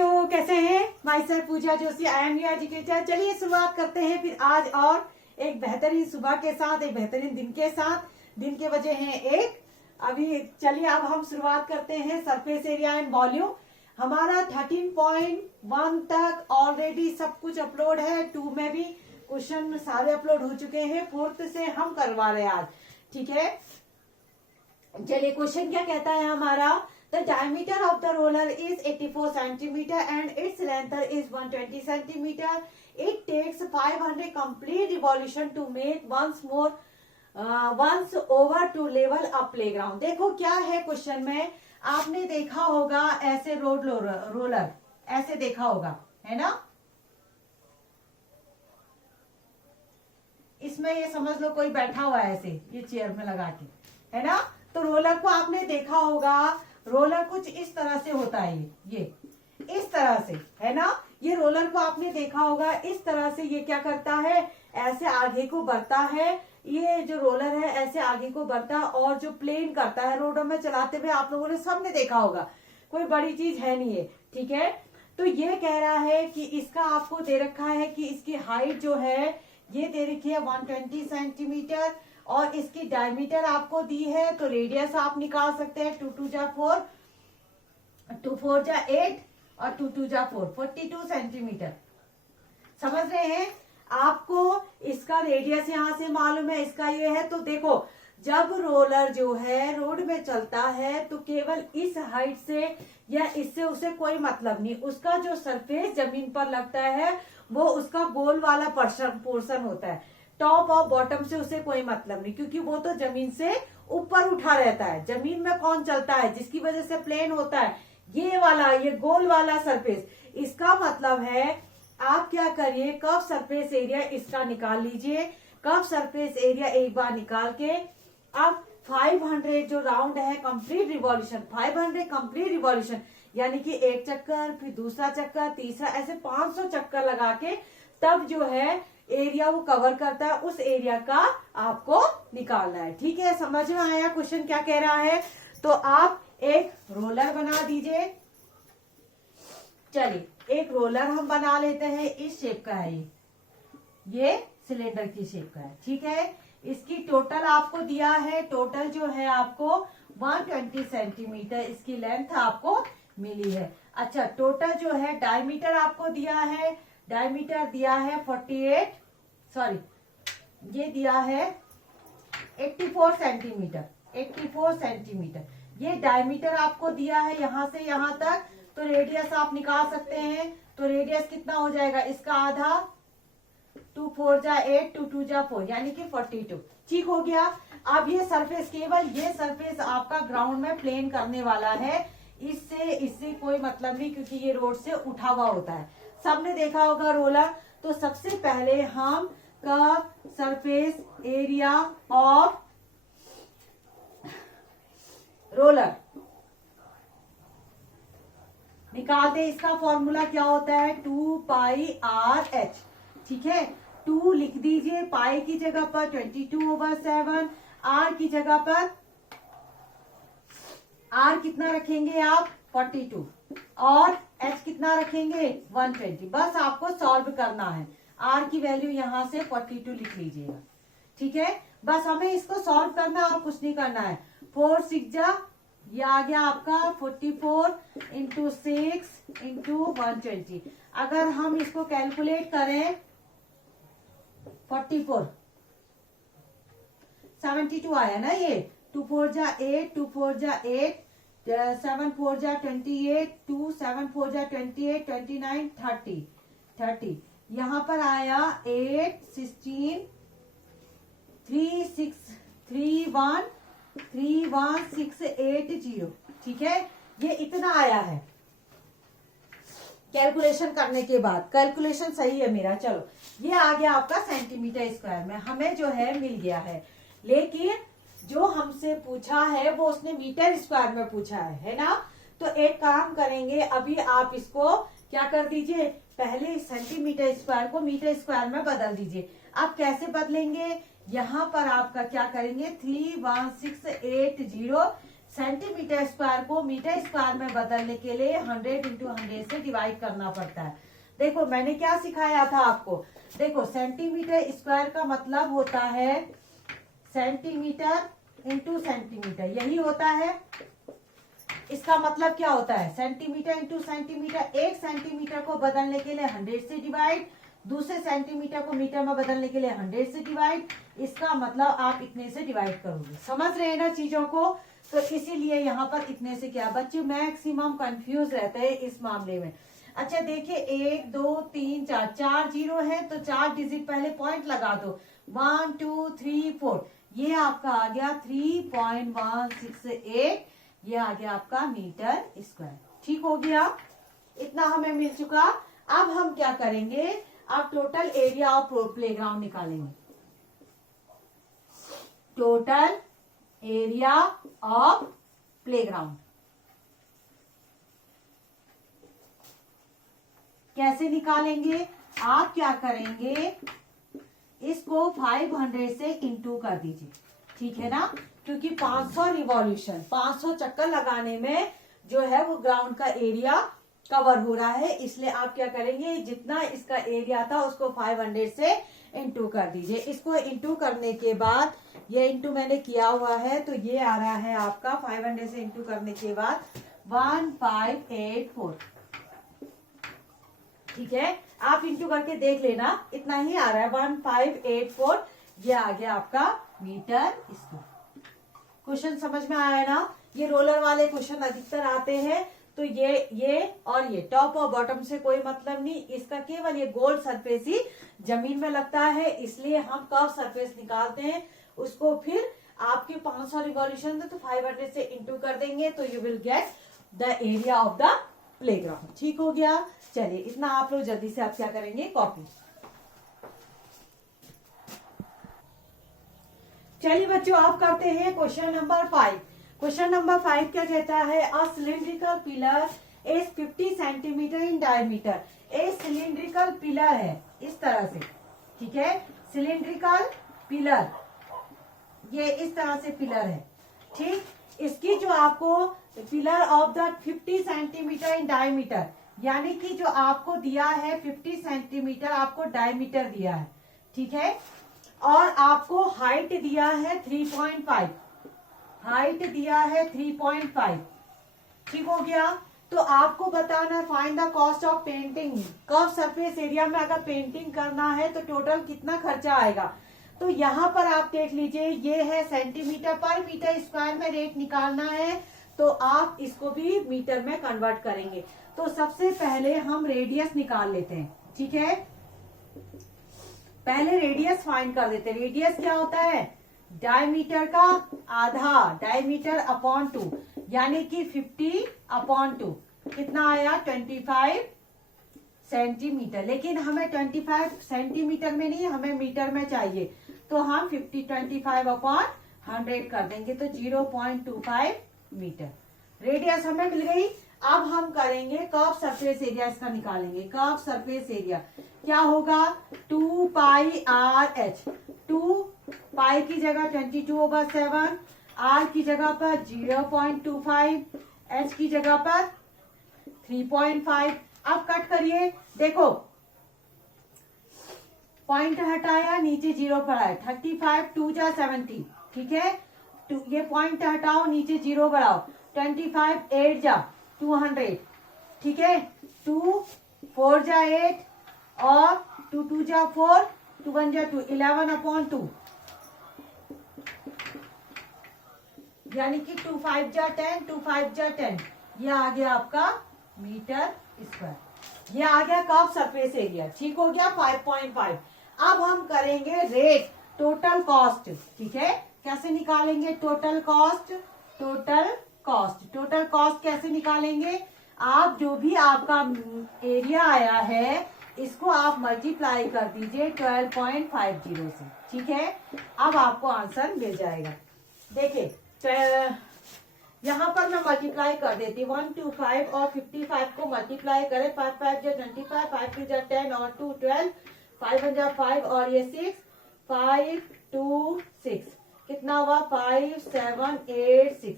बच्चों, कैसे हैं? Myself Pooja Joshi, I am your educator. चलिए शुरुआत करते हैं फिर आज और एक बेहतरीन सुबह के साथ, एक बेहतरीन दिन के साथ। दिन के बजे हैं 1 अभी। चलिए अब हम शुरुआत करते हैं। सरफेस एरिया एंड वॉल्यूम हमारा 13.1 तक ऑलरेडी सब कुछ अपलोड है। 2 में भी क्वेश्चन सारे अपलोड हो चुके हैं। 4th से हम करवा रहे हैं आज, ठीक है। चलिए क्वेश्चन क्या कहता है हमारा। The diameter of the roller is 84 centimeter and its length is 120 centimeter. It takes 500 complete revolution to make once over to level up playground. देखो क्या है क्वेश्चन में, आपने देखा होगा ऐसे रोलर ऐसे देखा होगा, है ना। इसमें ये समझ लो कोई बैठा हुआ है ऐसे, ये चेयर में लगा के, है ना। तो रोलर को आपने देखा होगा, रोलर कुछ इस तरह से होता है। ये इस तरह से, है ना। ये रोलर को आपने देखा होगा इस तरह से। ये क्या करता है, ऐसे आगे को बढ़ता है। ये जो रोलर है ऐसे आगे को बढ़ता है और जो प्लेन करता है रोडों में चलाते हुए, आप लोगों ने सबने देखा होगा, कोई बड़ी चीज है नहीं है, ठीक है। तो ये कह रहा है कि इसका आपको दे रखा है कि इसकी हाइट जो है ये दे रखी है 120 सेंटीमीटर और इसकी डायमीटर आपको दी है। तो रेडियस आप निकाल सकते हैं। 2 2 जा 4, 2 4 जा 8 और 2 2 जा 4, 42 सेंटीमीटर। समझ रहे हैं। आपको इसका रेडियस यहां से मालूम है, इसका ये है। तो देखो जब रोलर जो है रोड में चलता है तो केवल इस हाइट से या इससे उसे कोई मतलब नहीं। उसका जो सरफेस जमीन पर लगता है वो उसका गोल वाला पोर्शन होता है। टॉप और बॉटम से उसे कोई मतलब नहीं, क्योंकि वो तो जमीन से ऊपर उठा रहता है। जमीन में कौन चलता है, जिसकी वजह से प्लेन होता है, ये वाला, ये गोल वाला सरफेस। इसका मतलब है आप क्या करिए, कर्व सरफेस एरिया इसका निकाल लीजिए। कर्व सरफेस एरिया एक बार निकाल के अब 500 जो राउंड है कंप्लीट रिवॉल्यूशन, 500 कंप्लीट रिवॉल्यूशन यानी कि एक चक्कर, फिर दूसरा चक्कर, तीसरा, ऐसे 500 चक्कर लगा के तब जो है एरिया वो कवर करता है, उस एरिया का आपको निकालना है, ठीक है। समझ में आया क्वेश्चन क्या कह रहा है। तो आप एक रोलर बना दीजिए। चलिए एक रोलर हम बना लेते हैं। इस शेप का है, ये सिलेंडर की शेप का है, ठीक है। इसकी टोटल आपको दिया है, टोटल जो है आपको 120 सेंटीमीटर इसकी लेंथ आपको मिली है। अच्छा, टोटल जो है डायमीटर आपको दिया है, डायमीटर दिया है 48, सॉरी ये दिया है 84 सेंटीमीटर, 84 सेंटीमीटर ये डायमीटर आपको दिया है यहां से यहां तक। तो रेडियस आप निकाल सकते हैं। तो रेडियस कितना हो जाएगा, इसका आधा, 2 4 जा 8, 2 2 जा 4 यानी कि 42, ठीक हो गया। अब ये सरफेस, केवल ये सरफेस आपका ग्राउंड में प्लेन करने वाला है। इससे कोई मतलब नहीं, क्योंकि ये रोड से उठा हुआ होता है। सबने देखा होगा रोलर। तो सबसे पहले हम curve surface area of roller निकालते। इसका फॉर्मूला क्या होता है, 2 पाई RH, ठीक है। 2 लिख दीजिए, पाई की जगह पर 22/7, R की जगह पर R कितना रखेंगे आप, 42 और H कितना रखेंगे, 120। बस आपको सॉल्व करना है। R की वैल्यू यहां से 42 लिख लीजिएगा, ठीक है। बस हमें इसको सॉल्व करना और कुछ नहीं करना है। 4 6 जा, ये आ गया आपका 44 × 6 × 120। अगर हम इसको कैलकुलेट करें, 44 72 आया ना ये। 2 4 जा 8, 2 4 जा 8, 7 4 जा 28, 2 7 4 जा 28, 29 30। यहाँ पर आया 8 16 3 6 3 1 3 1 6 8 0, ठीक है। ये इतना आया है कैलकुलेशन करने के बाद। कैलकुलेशन सही है मेरा। चलो ये आ गया आपका सेंटीमीटर स्क्वायर में, हमें जो है मिल गया है। लेकिन जो हमसे पूछा है वो उसने मीटर स्क्वायर में पूछा है ना। तो एक काम करेंगे, अभी आप इसको क्या कर दीजिए, पहले सेंटीमीटर स्क्वायर को मीटर स्क्वायर में बदल दीजिए। आप कैसे बदलेंगे, यहाँ पर आपका क्या करेंगे, 31680 सेंटीमीटर स्क्वायर को मीटर स्क्वायर में बदलने के लिए 100 इंटू 100 से डिवाइड करना पड़ता है। देखो मैंने क्या सिखाया था आपको, देखो सेंटीमीटर स्क्वायर का मतलब होता है सेंटीमीटर इंटू सेंटीमीटर, यही होता है। इसका मतलब क्या होता है, सेंटीमीटर इंटू सेंटीमीटर। एक सेंटीमीटर को बदलने के लिए 100 से डिवाइड, दूसरे सेंटीमीटर को मीटर में बदलने के लिए 100 से डिवाइड। इसका मतलब आप इतने से डिवाइड करोगे। समझ रहे हैं ना चीजों को? तो इसीलिए यहाँ पर इतने से क्या, बच्चे मैक्सिमम कंफ्यूज रहते हैं इस मामले में। अच्छा देखिए 1 2 3 4, 4 जीरो है तो 4 डिजिट पहले पॉइंट लगा दो। 1 2 3 4, ये आपका आ गया 3.168, ये आ गया आपका मीटर स्क्वायर। ठीक हो गया, इतना हमें मिल चुका। अब हम क्या करेंगे, अब टोटल एरिया ऑफ प्लेग्राउंड निकालेंगे। टोटल एरिया ऑफ प्लेग्राउंड कैसे निकालेंगे, आप क्या करेंगे, इसको 500 से इंटू कर दीजिए। ठीक है ना, क्योंकि 500 रिवॉल्यूशन 500 चक्कर लगाने में जो है वो ग्राउंड का एरिया कवर हो रहा है, इसलिए आप क्या करेंगे, जितना इसका एरिया था उसको 500 से इंटू कर दीजिए। इसको इंटू करने के बाद, ये इंटू मैंने किया हुआ है तो ये आ रहा है आपका 500 से इंटू करने के बाद 1584। ठीक है, आप इंटू करके देख लेना, इतना ही आ रहा है 1584, ये आ गया आपका मीटर स्क्वायर। क्वेश्चन समझ में आया ना? ये रोलर वाले क्वेश्चन अधिकतर आते हैं, तो ये और ये टॉप और बॉटम से कोई मतलब नहीं, इसका केवल ये गोल सरफेस ही जमीन में लगता है, इसलिए हम कर्व सरफेस निकालते हैं, उसको फिर आपके 500 रिवॉल्यूशन तो 500 से इंटू कर देंगे, तो you will get the area of the playground. ठीक हो गया, चलिए इतना आप लोग जल्दी से आप क्या करेंगे, कॉपी। चलिए बच्चों आप करते हैं क्वेश्चन नंबर 5। क्वेश्चन नंबर 5 क्या कहता है, a cylindrical pillar is 50 centimetre in diameter. A cylindrical pillar है इस तरह से, ठीक है, सिलिंड्रिकल पिलर, ये इस तरह से पिलर है। ठीक, इसकी जो आपको pillar of the 50 centimetre in diameter, यानी कि जो आपको दिया है 50 सेंटीमीटर आपको डायमीटर दिया है, ठीक है, और आपको हाइट दिया है 3.5, हाइट दिया है 3.5। ठीक हो गया, तो आपको बताना find the cost of painting. Curve surface area में अगर पेंटिंग करना है तो टोटल कितना खर्चा आएगा। तो यहाँ पर आप देख लीजिए, ये है सेंटीमीटर पर मीटर स्क्वायर में रेट निकालना है, तो आप इसको भी मीटर में कन्वर्ट करेंगे। तो सबसे पहले हम रेडियस निकाल लेते हैं। ठीक है, पहले रेडियस फाइंड कर देते हैं। रेडियस क्या होता है, डायमीटर का आधा, डायमीटर अपॉन 2, यानी कि 50/2 कितना आया 25 सेंटीमीटर। लेकिन हमें 25 सेंटीमीटर में नहीं, हमें मीटर में चाहिए, तो हम 25/100 कर देंगे, तो 0.25 मीटर रेडियस हमें मिल गई। अब हम करेंगे कर्व सरफेस एरिया, इसका निकालेंगे। कर्व सरफेस एरिया क्या होगा, 2πRH। 2π की जगह 22/7, R की जगह पर 0.25, H की जगह पर 3.5। अब कट करिए, देखो पॉइंट हटाया, नीचे 0 पर आए, 35 2 जा 70, ठीक है, ये पॉइंट हटाओ, नीचे 0 बढ़ाओ, 25 8 जा 200, ठीक है, 2 4 जा 8 और 2 2 जा 4, 2 1 जा 2, 11/2, यानी कि 2 5 जा 10, 2 5 जा 10, ये आ गया आपका मीटर स्क्वायर, ये आ गया कर्व सरफेस एरिया। ठीक हो गया 5.5। अब हम करेंगे रेट, टोटल कॉस्ट। ठीक है, कैसे निकालेंगे total cost, total cost, total cost कैसे निकालेंगे, आप जो भी आपका एरिया आया है इसको आप मल्टीप्लाई कर दीजिए 12.50 से। ठीक है, अब आपको आंसर मिल जाएगा। देखिए यहाँ पर मैं मल्टीप्लाई कर देती हूँ, 125 और 55 को मल्टीप्लाई करें, 5 5 जा 25, 5 2 जा 10 और 2 12, 5 1 जा 5 और ये 6, 5 2 6, कितना हुआ 5 7 8 6,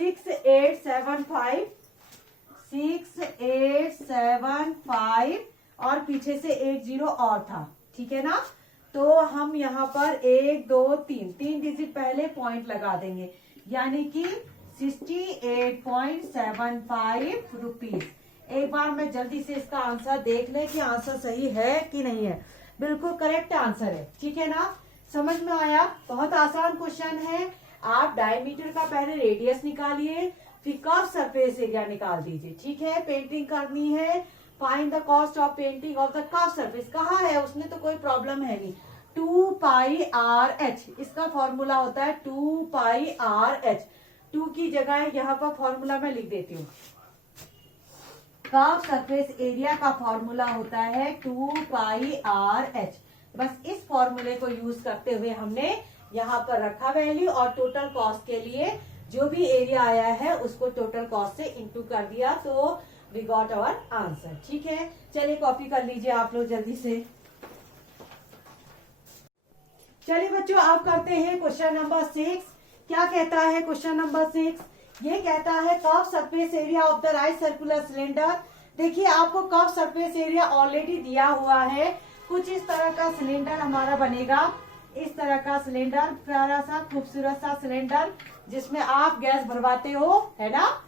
6875 और पीछे से एक जीरो और था, ठीक है ना। तो हम यहाँ पर 1 2 3 डिजिट पहले पॉइंट लगा देंगे, यानी कि 68.75 रुपीज। एक बार मैं जल्दी से इसका आंसर देख ले कि आंसर सही है कि नहीं है। बिल्कुल करेक्ट आंसर है, ठीक है ना। समझ में आया, बहुत आसान क्वेश्चन है। आप डायमीटर का पहले रेडियस निकालिए, फिर कर्व सरफेस एरिया निकाल दीजिए, ठीक है। पेंटिंग करनी है, find the cost of painting of the curve surface. कहाँ है उसमें तो कोई प्रॉब्लम है नहीं। 2 पाई आर एच इसका फॉर्मूला होता है, 2 पाई आर एच। 2 की जगह यहाँ पर फॉर्मूला मैं लिख देती हूँ। कर्व सरफेस एरिया का फॉर्मूला होता है 2 पाई आर एच। बस इस फॉर्मूले को यूज करते हुए हमने यहाँ पर रखा वैल्यू, और टोटल कॉस्ट के लिए जो भी एरिया आया है उसको टोटल कॉस्ट से इंटू कर दिया, तो वी गॉट आवर आंसर, ठीक है। चलिए कॉपी कर लीजिए आप लोग जल्दी से। चलिए बच्चों, आप करते हैं क्वेश्चन नंबर 6। क्या कहता है क्वेश्चन नंबर 6? ये कहता है curve surface area of the right circular cylinder. देखिए, आपको कर्व सरफेस एरिया ऑलरेडी दिया हुआ है। कुछ इस तरह का सिलेंडर हमारा बनेगा, इस तरह का सिलेंडर, प्यारा सा खूबसूरत सा सिलेंडर जिसमें आप गैस भरवाते हो, है ना।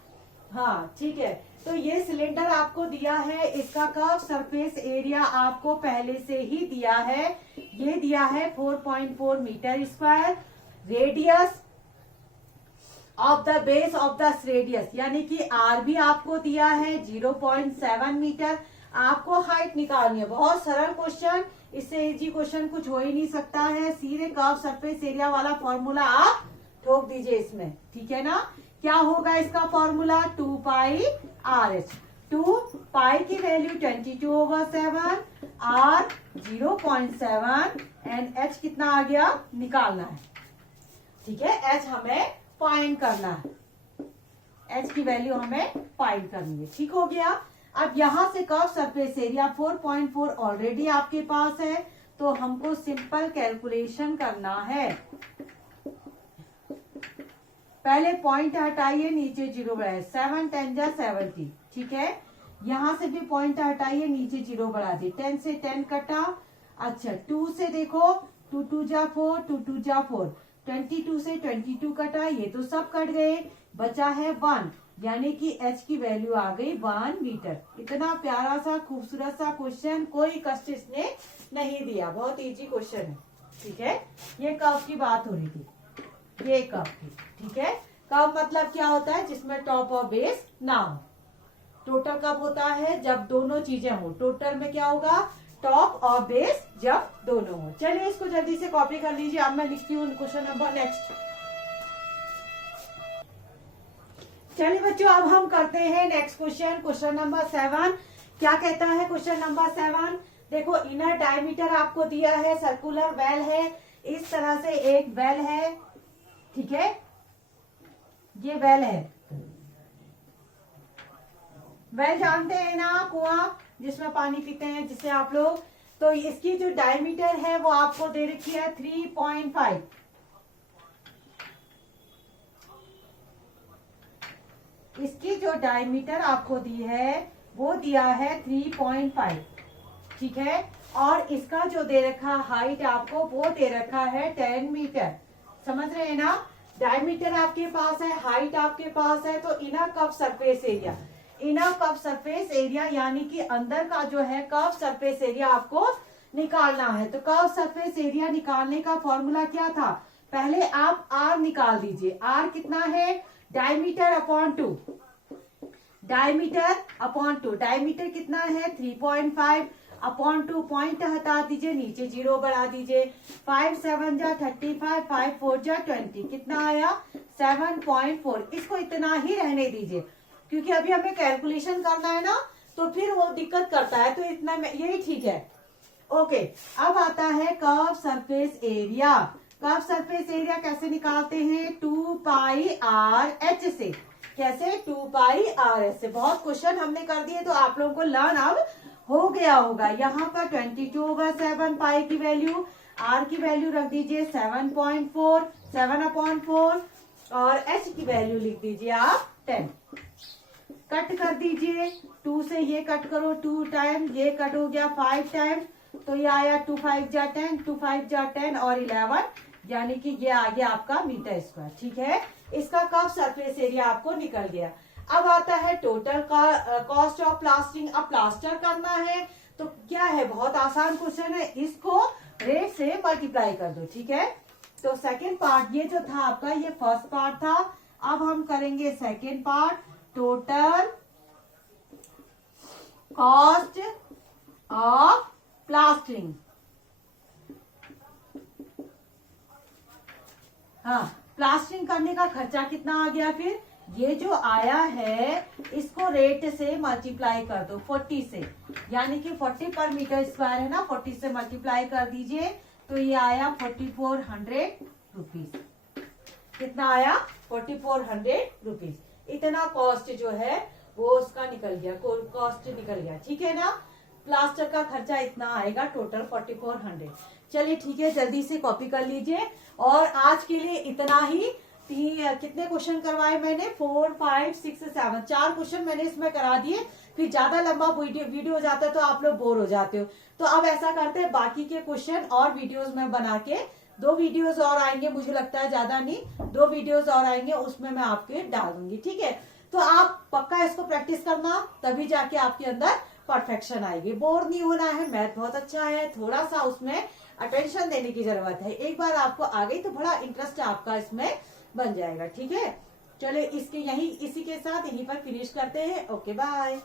हाँ, ठीक है। तो ये सिलेंडर आपको दिया है, इसका कर्व सरफेस एरिया आपको पहले से ही दिया है। ये दिया है 4.4 metre square. Radius of the base of the radius, यानी कि आर भी आपको दिया है 0.7 मीटर। आपको हाइट निकालनी है। बहुत सरल क्वेश्चन, इससे इजी क्वेश्चन कुछ हो ही नहीं सकता है। सीधे कर्व सरफेस एरिया वाला फॉर्मूला आप ठोक दीजिए इसमें, ठीक है ना। क्या होगा इसका फॉर्मूला? 2 पाई आर एच। 2 पाई की वैल्यू 22/7, आर 0.7 एंड एच कितना आ गया निकालना है, ठीक है। एच हमें फाइंड करना है, एच की वैल्यू हमें फाइंड करनी है, ठीक हो गया। अब यहां से कर्व सरफेस एरिया 4.4 ऑलरेडी आपके पास है, तो हमको सिंपल कैलकुलेशन करना है। पहले पॉइंट हटाइए, नीचे जीरो बढ़ाए, 7 10 जा 70, ठीक है। यहां से भी पॉइंट हटाइए, नीचे जीरो बढ़ा दी, 10 से 10 कटा। अच्छा, 2 से देखो, 2 2 जा 4, 2 2 जा 4, 22 से 22 कटा, ये तो सब कट गए, बचा है 1, यानी कि एच की वैल्यू आ गई 1 मीटर। इतना प्यारा सा खूबसूरत सा क्वेश्चन, कोई कष्ट इसने नहीं दिया, बहुत इजी क्वेश्चन है, ठीक है। ये कर्व की बात हो रही थी, ये कर्व की, ठीक है। कर्व मतलब क्या होता है? जिसमें टॉप और बेस ना हो। टोटल कब होता है? जब दोनों चीजें हो। टोटल में क्या होगा? टॉप और बेस जब दोनों हो। चलिए इसको जल्दी से कॉपी कर लीजिए। अब मैं लिखती हूँ क्वेश्चन नंबर नेक्स्ट। चलिए बच्चों, अब हम करते हैं नेक्स्ट क्वेश्चन, क्वेश्चन नंबर 7। क्या कहता है क्वेश्चन नंबर 7? देखो, इनर डायमीटर आपको दिया है, सर्कुलर वेल है, इस तरह से एक वेल है, ठीक है। ये वेल है, वेल जानते हैं ना, कुआं जिसमें पानी पीते हैं जिससे आप लोग। तो इसकी जो डायमीटर है वो आपको दे रखी है 3.5। इसकी जो डायमीटर आपको दी है वो दिया है 3.5, ठीक है। और इसका जो दे रखा हाइट आपको वो दे रखा है 10 मीटर। समझ रहे हैं ना। डायमीटर आपके पास है, हाइट आपके पास है, तो inner curve surface area, inner curve surface area यानी कि अंदर का जो है कर्व सरफेस एरिया आपको निकालना है। तो कर्व सरफेस एरिया निकालने का फॉर्मूला क्या था? पहले आप आर निकाल दीजिए। आर कितना है? Diameter upon 2, diameter upon 2। Diameter कितना है? 3.5 अपॉन 2, पॉइंट हटा दीजिए, नीचे जीरो बढ़ा दीजिए, 5 7 जा 35, 5 4 जा 20, कितना आया? 7.4। इसको इतना ही रहने दीजिए, क्योंकि अभी हमें कैलकुलेशन करना है ना, तो फिर वो दिक्कत करता है, तो इतना में यही ठीक है। ओके, अब आता है curve surface area. Curve surface area कैसे निकालते हैं? 2 पाई आर एच से। कैसे? 2 पाई आर एच से। बहुत क्वेश्चन हमने कर दिए, तो आप लोगों को लर्न अब हो गया होगा। यहाँ पर 22/7 पाई की वैल्यू, आर की वैल्यू रख दीजिए 7.4, 7/4, और h की वैल्यू लिख दीजिए आप 10। कट कर दीजिए, 2 से ये कट करो 2 टाइम, ये कट हो गया 5 टाइम, तो ये आया 2 5 जा 10, 2 5 जा 10 और 11, यानी कि ये आ गया आपका मीटर स्क्वायर। ठीक है, इसका कर्व सरफेस एरिया आपको निकल गया। अब आता है टोटल का कॉस्ट ऑफ प्लास्टरिंग। अब प्लास्टर करना है तो क्या है, बहुत आसान क्वेश्चन है, इसको रेट से मल्टीप्लाई कर दो। ठीक है, तो सेकेंड पार्ट ये जो था आपका, ये फर्स्ट पार्ट था। अब हम करेंगे second part, total cost of plastering. हाँ, प्लास्टरिंग करने का खर्चा कितना आ गया, फिर ये जो आया है इसको रेट से मल्टीप्लाई कर दो 40 से, यानी कि 40 पर मीटर स्क्वायर है ना, 40 से मल्टीप्लाई कर दीजिए तो ये आया 4400 रुपीज। कितना आया, 4400 रुपीज। इतना कॉस्ट जो है वो उसका निकल गया, कॉस्ट निकल गया। ठीक है ना, प्लास्टर का खर्चा इतना आएगा टोटल 4400। चलिए ठीक है, जल्दी से कॉपी कर लीजिए। और आज के लिए इतना ही। कितने क्वेश्चन करवाए मैंने, 4 5 6 7, 4 क्वेश्चन मैंने इसमें करा दिए। फिर ज्यादा लंबा वीडियो हो जाता है तो आप लोग बोर हो जाते हो, तो अब ऐसा करते हैं, बाकी के क्वेश्चन और वीडियोस में बना के 2 वीडियोस और आएंगे, मुझे लगता है ज्यादा नहीं, 2 वीडियोस और आएंगे, उसमें मैं आपके डाल दूंगी। ठीक है, तो आप पक्का इसको प्रैक्टिस करना, तभी जाके आपके अंदर परफेक्शन आएगी। बोर नहीं होना है, मैथ बहुत अच्छा है, थोड़ा सा उसमें अटेंशन देने की जरूरत है। एक बार आपको आ गई तो बड़ा इंटरेस्ट आपका इसमें बन जाएगा। ठीक है, चलिए इसी के साथ यहीं पर फिनिश करते हैं। Okay bye.